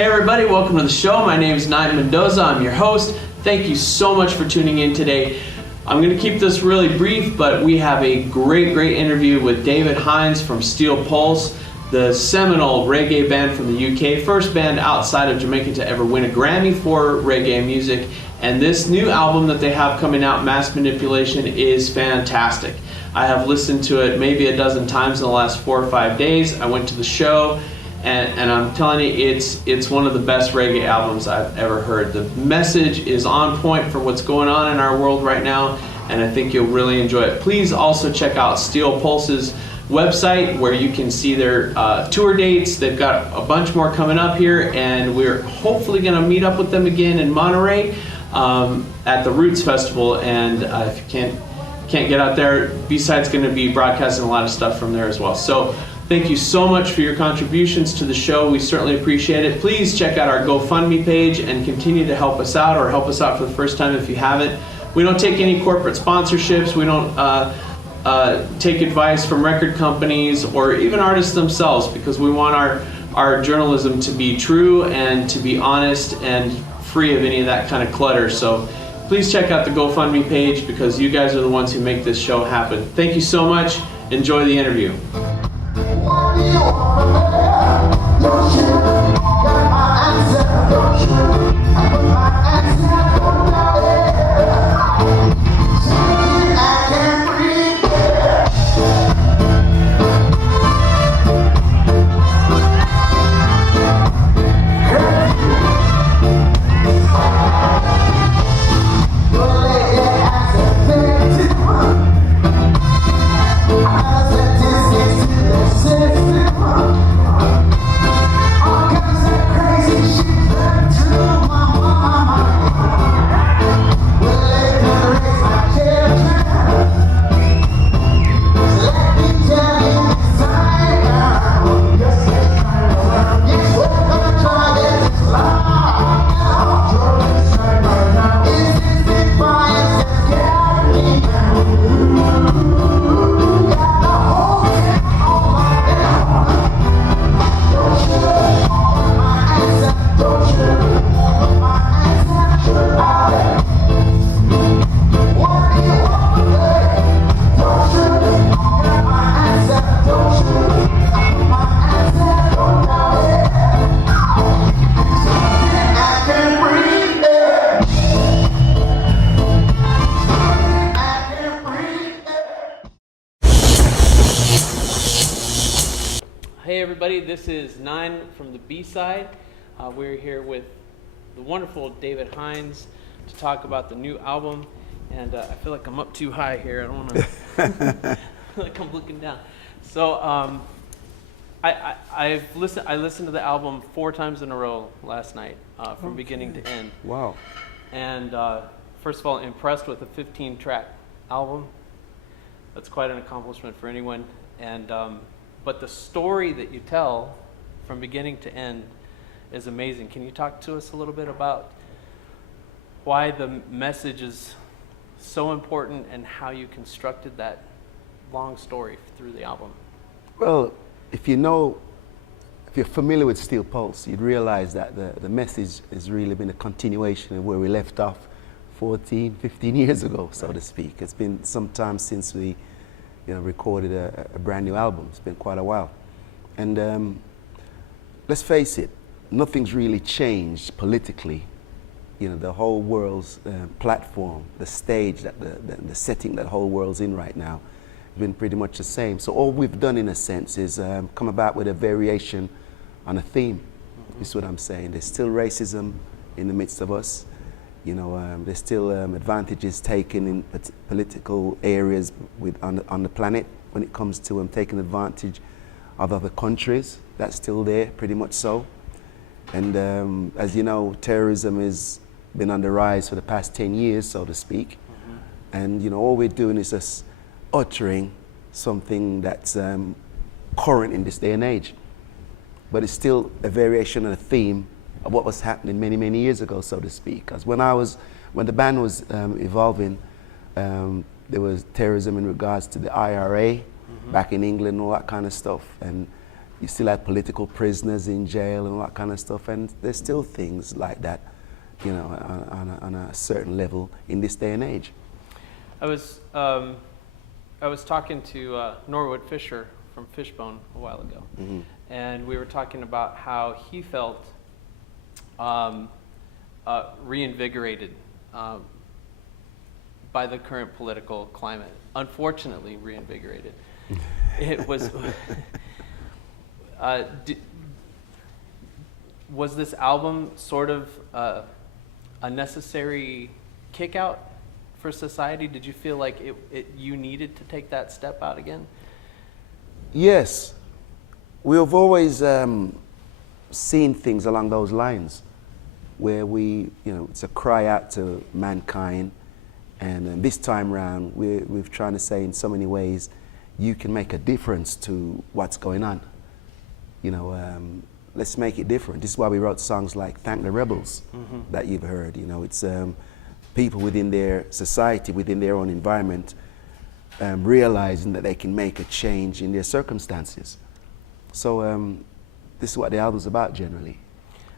Hey everybody, welcome to the show. My name is IX Mendoza. I'm your host. Thank you so much for tuning in today. I'm going to keep this really brief, but we have a great interview with David Hinds from Steel Pulse, the seminal reggae band from the UK, first band outside of Jamaica to ever win a Grammy for reggae music. And this new album that they have coming out, Mass Manipulation, is fantastic. I have listened to it maybe a dozen times in the last 4 or 5 days. I went to the show, and I'm telling you, it's one of the best reggae albums I've ever heard. The message is on point for what's going on in our world right now, and I think you'll really enjoy it. Please also check out Steel Pulse's website where you can see their tour dates. They've got a bunch more coming up here, and we're hopefully going to meet up with them again in Monterey at the Roots Festival. And if you can't get out there, B-Side's going to be broadcasting a lot of stuff from there as well. So thank you so much for your contributions to the show. We certainly appreciate it. Please check out our GoFundMe page and continue to help us out, or help us out for the first time if you haven't. We don't take any corporate sponsorships. We don't take advice from record companies or even artists themselves, because we want our journalism to be true and to be honest and free of any of that kind of clutter. So please check out the GoFundMe page, because you guys are the ones who make this show happen. Thank you so much. Enjoy the interview. Hey everybody, this is Nine from the B-Side. We're here with the wonderful David Hinds to talk about the new album, and I feel like I'm up too high here. I don't want to I feel like I'm looking down. So I listened to the album 4 times in a row last night, from beginning to end. Wow. And first of all, impressed with a 15-track album. That's quite an accomplishment for anyone. And but the story that you tell from beginning to end is amazing. Can you talk to us a little bit about why the message is so important and how you constructed that long story through the album? Well, if you're familiar with Steel Pulse, you'd realize that the message has really been a continuation of where we left off 14, 15 years ago, so to speak. It's been some time since we recorded a brand new album. It's been quite a while. And let's face it, nothing's really changed politically. The whole world's platform, the stage, the setting that the whole world's in right now has been pretty much the same. So all we've done in a sense is come about with a variation on a theme. Mm-hmm. Is what I'm saying. There's still racism in the midst of us. There's still advantages taken in political areas on the planet when it comes to taking advantage of other countries. That's still there, pretty much so. And as you know, terrorism has been on the rise for the past 10 years, so to speak. Mm-hmm. And all we're doing is just uttering something that's current in this day and age. But it's still a variation on a theme of what was happening many, many years ago, so to speak. Because when the band was evolving, there was terrorism in regards to the IRA back in England and all that kind of stuff. And you still had political prisoners in jail and all that kind of stuff, and there's still things like that, you know, on a certain level in this day and age. I was talking to Norwood Fisher from Fishbone a while ago, and we were talking about how he felt reinvigorated by the current political climate. Unfortunately, reinvigorated. It was. Was this album sort of a necessary kick out for society? Did you feel like you needed to take that step out again? Yes, we have always seen things along those lines, where we, you know, it's a cry out to mankind, and this time round we're trying to say in so many ways, you can make a difference to what's going on. You know, let's make it different. This is why we wrote songs like Thank the Rebels that you've heard. You know, it's people within their society, within their own environment, realizing that they can make a change in their circumstances. So this is what the album's about generally.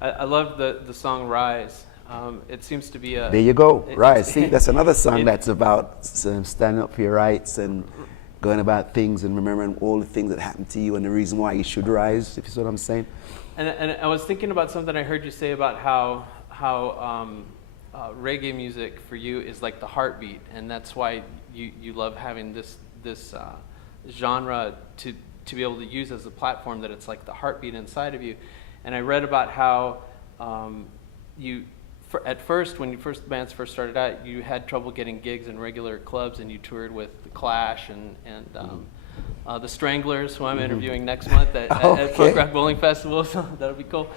I love the song Rise. It seems to be a... There you go, Rise. See, that's another song that's about standing up for your rights and going about things and remembering all the things that happened to you and the reason why you should rise, if you see what I'm saying. And I was thinking about something I heard you say about how reggae music for you is like the heartbeat, and that's why you love having this genre to be able to use as a platform, that it's like the heartbeat inside of you. And I read about how at first, when bands first started out, you had trouble getting gigs in regular clubs, and you toured with The Clash and the Stranglers, who I'm interviewing next month at Folk Rock Bowling Festival, so that'll be cool.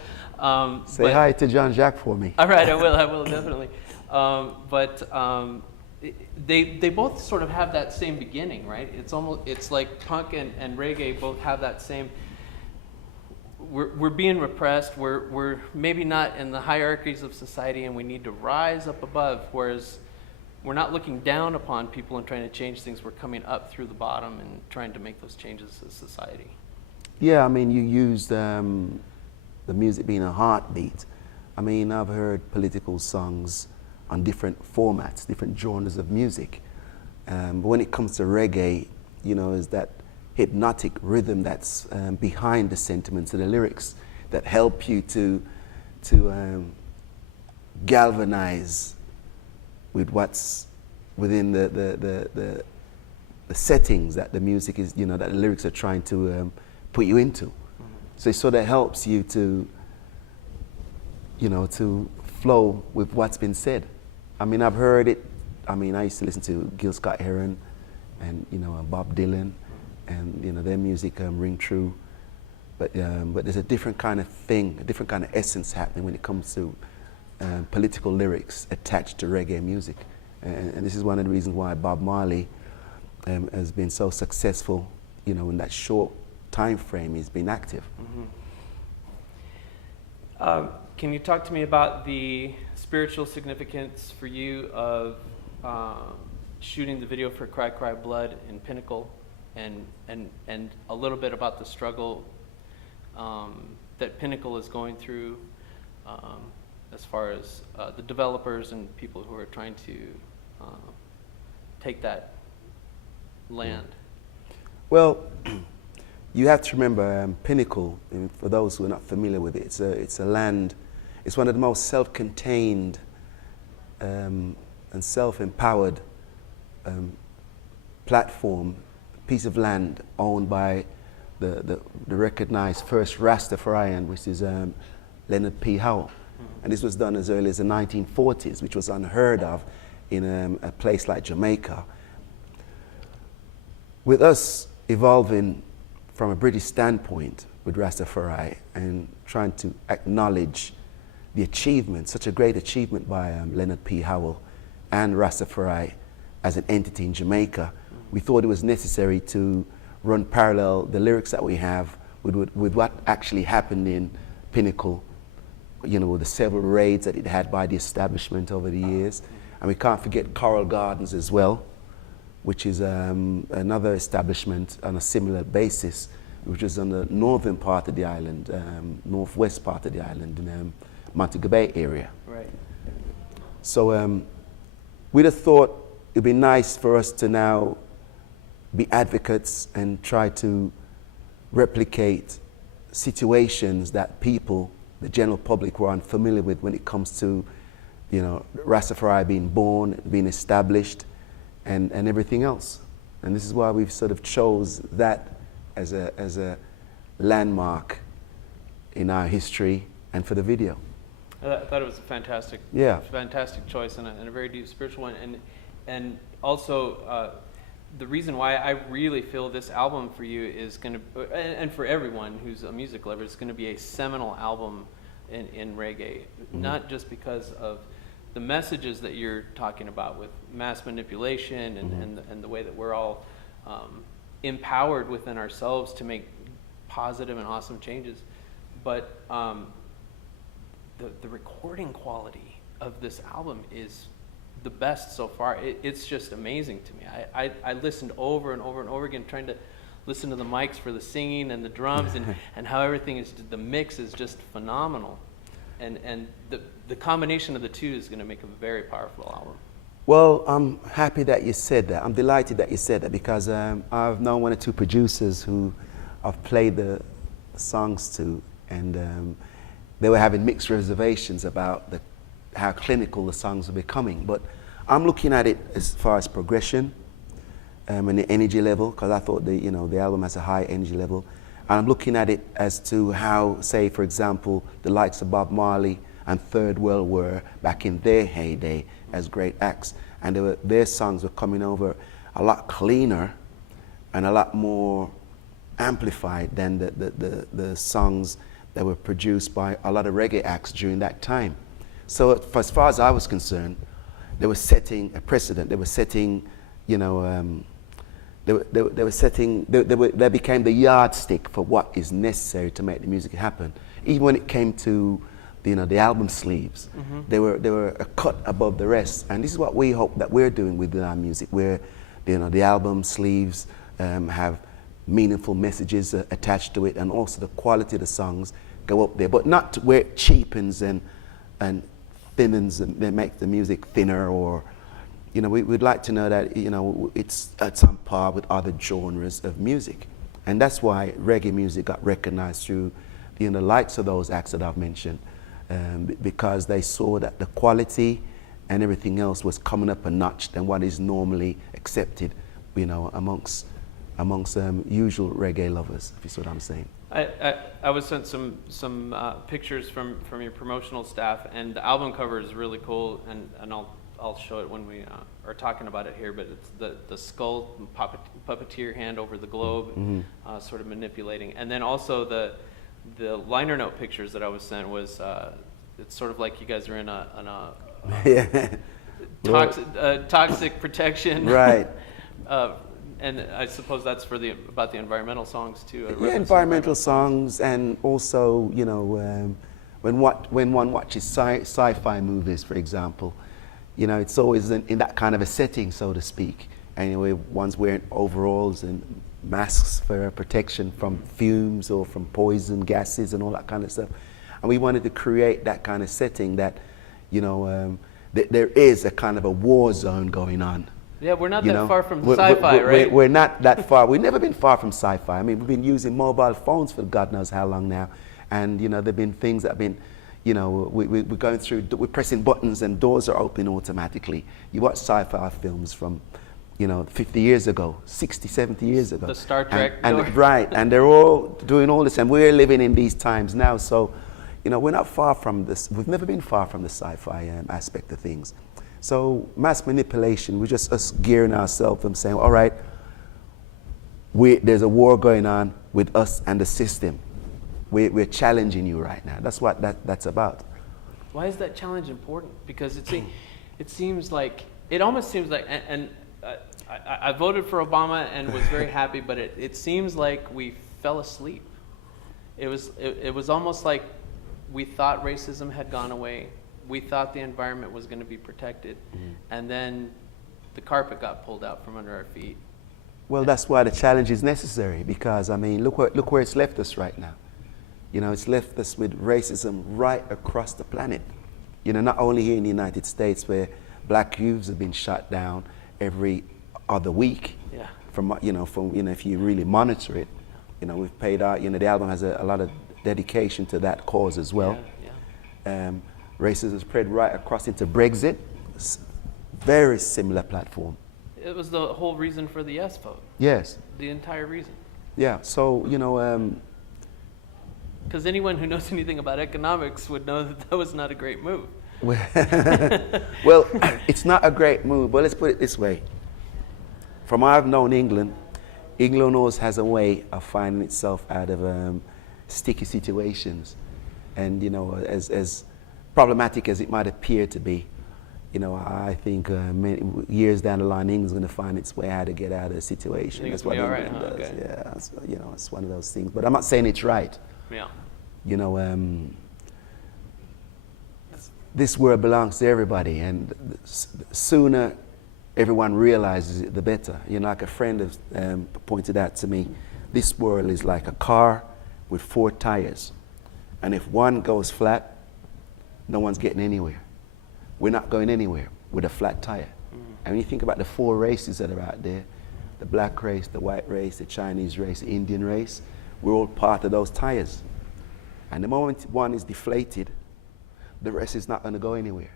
Say hi to John Jack for me. All right, I will definitely. They both sort of have that same beginning, right? It's like punk and reggae both have that same. We're being repressed. We're maybe not in the hierarchies of society, and we need to rise up above. Whereas we're not looking down upon people and trying to change things. We're coming up through the bottom and trying to make those changes as society. Yeah, I mean, you used the music being a heartbeat. I mean, I've heard political songs on different formats, different genres of music. But when it comes to reggae, you know, is that hypnotic rhythm that's behind the sentiments of the lyrics that help you to galvanize with what's within the settings that the music is, you know, that the lyrics are trying to put you into. So it sort of helps you to, you know, to flow with what's been said. I mean, I've heard it. I mean, I used to listen to Gil Scott-Heron and, you know, Bob Dylan, and, you know, their music ring true. But there's a different kind of thing, a different kind of essence happening when it comes to political lyrics attached to reggae music. And this is one of the reasons why Bob Marley has been so successful, you know, in that short time frame he's been active. Can you talk to me about the spiritual significance for you of shooting the video for Cry Cry Blood in Pinnacle, and a little bit about the struggle that Pinnacle is going through as far as the developers and people who are trying to take that land? Well, you have to remember Pinnacle, and for those who are not familiar with it, it's a land, it's one of the most self-contained and self-empowered platform, piece of land owned by the recognized first Rastafarian, which is Leonard P. Howell. And this was done as early as the 1940s, which was unheard of in a place like Jamaica. With us evolving from a British standpoint with Rastafari and trying to acknowledge the achievement, such a great achievement by Leonard P. Howell and Rastafari as an entity in Jamaica, we thought it was necessary to run parallel the lyrics that we have with what actually happened in Pinnacle, you know, the several raids that it had by the establishment over the years. And we can't forget Coral Gardens as well, which is another establishment on a similar basis which is on the northern part of the island, northwest part of the island, in Montego Bay area. Right. So we'd have thought it'd be nice for us to now be advocates and try to replicate situations that people, the general public, were unfamiliar with when it comes to, you know, Rastafari being born, being established, and everything else. And this is why we've sort of chose that as a landmark in our history and for the video. I thought it was a fantastic, fantastic choice and a very deep spiritual one. And also, the reason why I really feel this album for you is going to, and for everyone who's a music lover, it's going to be a seminal album in reggae. Mm-hmm. Not just because of the messages that you're talking about with mass manipulation and the way that we're all empowered within ourselves to make positive and awesome changes, but the recording quality of this album is the best so far. It's just amazing to me. I listened over and over and over again, trying to listen to the mics for the singing and the drums and how everything is, the mix is just phenomenal. And the combination of the two is going to make a very powerful album. Well, I'm happy that you said that. I'm delighted that you said that, because I've known one or two producers who I've played the songs to, and they were having mixed reservations about how clinical the songs are becoming. But I'm looking at it as far as progression and the energy level, because I thought the album has a high energy level. And I'm looking at it as to how, say, for example, the likes of Bob Marley and Third World were back in their heyday as great acts. And their songs were coming over a lot cleaner and a lot more amplified than the songs that were produced by a lot of reggae acts during that time. So as far as I was concerned, they were setting a precedent. They were setting, they became the yardstick for what is necessary to make the music happen. Even when it came to the album sleeves, they were a cut above the rest. And this is what we hope that we're doing with our music, where the album sleeves have meaningful messages attached to it, and also the quality of the songs go up there, but not to where it cheapens and thinnens and they make the music thinner, or we'd like to know that it's at some par with other genres of music. And that's why reggae music got recognized through the likes of those acts that I've mentioned, because they saw that the quality and everything else was coming up a notch than what is normally accepted, amongst usual reggae lovers, if you see what I'm saying. I was sent some pictures from your promotional staff, and the album cover is really cool, and I'll show it when we are talking about it here, but it's the skull puppeteer hand over the globe, sort of manipulating. And then also the liner note pictures that I was sent was, it's sort of like you guys are in a toxic protection. Right. And I suppose that's for about the environmental songs too. Yeah, environmental songs, and also when one watches sci-fi movies, for example, it's always in that kind of a setting, so to speak. Anyway, one's wearing overalls and masks for protection from fumes or from poison gases and all that kind of stuff. And we wanted to create that kind of setting that, there is a kind of a war zone going on. Yeah, we're not that far from sci-fi, right? We're not that far. We've never been far from sci-fi. I mean, we've been using mobile phones for God knows how long now. And, there've been things that have been, we're going through, we're pressing buttons and doors are open automatically. You watch sci-fi films from, 50 years ago, 60, 70 years ago. The Star Trek. Right, and they're all doing all this, and we're living in these times now. So, we're not far from this. We've never been far from the sci-fi aspect of things. So mass manipulation, we're just us gearing ourselves and saying, all right, there's a war going on with us and the system. We're challenging you right now. That's what that's about. Why is that challenge important? Because it seems like, it almost seems like, and I voted for Obama and was very happy, but it seems like we fell asleep. It was almost like we thought racism had gone away. We thought the environment was going to be protected, and then the carpet got pulled out from under our feet, Well, that's why the challenge is necessary, because, I mean, look where it's left us right now. You know, it's left us with racism right across the planet. You know, not only here in the United States, where black youths have been shot down every other week. Yeah. If you really monitor it, you know, we've paid out, you know, the album has a lot of dedication to that cause as well. Yeah. Racism has spread right across into Brexit. Very similar platform. It was the whole reason for the yes vote. Yes. The entire reason. Yeah, so, you know, because anyone who knows anything about economics would know that that was not a great move. well, it's not a great move, but let's put it this way. From what I've known England always has a way of finding itself out of sticky situations. And, you know, as problematic as it might appear to be, you know, I think many years down the line, England's going to find its way how to get out of the situation. That's what England does. Okay. Yeah, so, you know, it's one of those things. But I'm not saying it's right. Yeah. You know, this world belongs to everybody, and sooner everyone realizes it, the better. You know, like a friend has pointed out to me, this world is like a car with 4 tires. And if one goes flat, no one's getting anywhere. We're not going anywhere with a flat tire. And when you think about the 4 races that are out there, the black race, the white race, the Chinese race, the Indian race, we're all part of those tires. And the moment one is deflated, the rest is not going to go anywhere.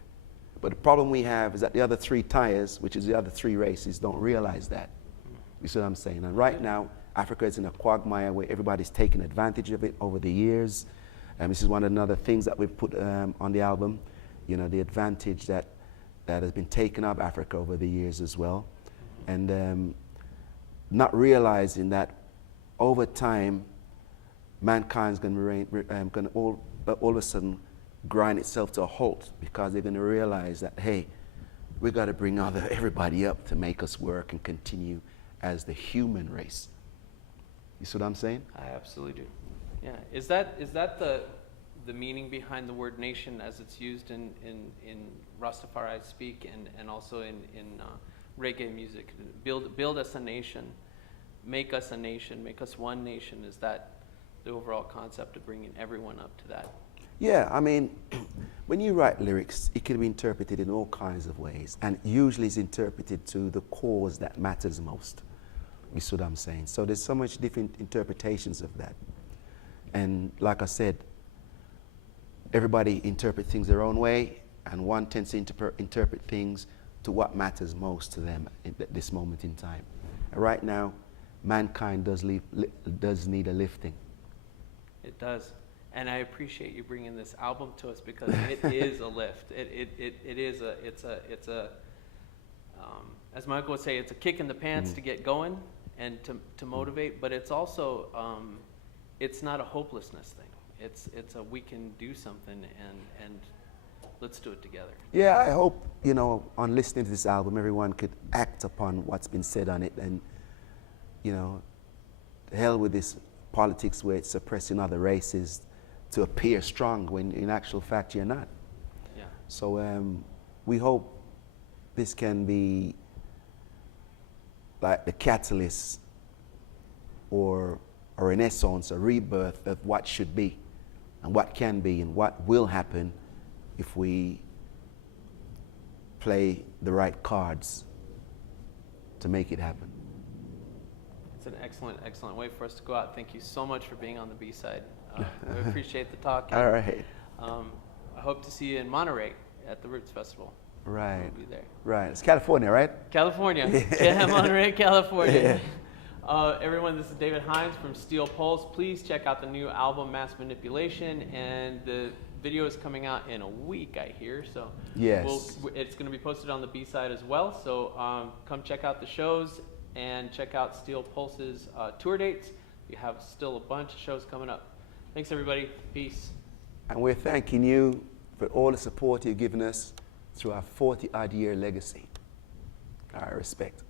But the problem we have is that the other 3 tires, which is the other 3 races, don't realize that. You see what I'm saying? And right now, Africa is in a quagmire where everybody's taken advantage of it over the years. And this is one of the other things that we've put on the album, you know, the advantage that has been taken of Africa over the years as well. And not realizing that over time, mankind's going to all of a sudden grind itself to a halt, because they're going to realize that, hey, we've got to bring everybody up to make us work and continue as the human race. You see what I'm saying? I absolutely do. Yeah. Is that the meaning behind the word nation as it's used in Rastafari speak and also in reggae music? Build us a nation, make us a nation, make us one nation. Is that the overall concept of bringing everyone up to that? Yeah, I mean, when you write lyrics, it can be interpreted in all kinds of ways, and usually it's interpreted to the cause that matters most. You see what I'm saying? So there's so much different interpretations of that. And like I said, everybody interprets things their own way, and one tends to interpret things to what matters most to them at this moment in time. And right now, mankind does need a lifting. It does. And I appreciate you bringing this album to us, because it is a lift. It's a as Michael would say, it's a kick in the pants to get going and to motivate, but it's also, it's not a hopelessness thing. It's a we can do something, and let's do it together. Yeah, I hope, you know, on listening to this album, everyone could act upon what's been said on it, and, you know, the hell with this politics where it's suppressing other races to appear strong when in actual fact you're not. Yeah. So we hope this can be like the catalyst or a renaissance, a rebirth of what should be and what can be and what will happen if we play the right cards to make it happen. It's an excellent way for us to go out. Thank you so much for being on the B-side. We appreciate the talk. All right. I hope to see you in Monterey at the Roots Festival. Right. We'll be there. Right. It's California, right? California. Yeah, Monterey, California. Everyone, this is David Hinds from Steel Pulse. Please check out the new album, Mass Manipulation, and the video is coming out in a week, I hear. So yes, it's going to be posted on the B-side as well. So come check out the shows and check out Steel Pulse's tour dates. We have still a bunch of shows coming up. Thanks, everybody. Peace. And we're thanking you for all the support you've given us through our 40-odd year legacy. Our respect.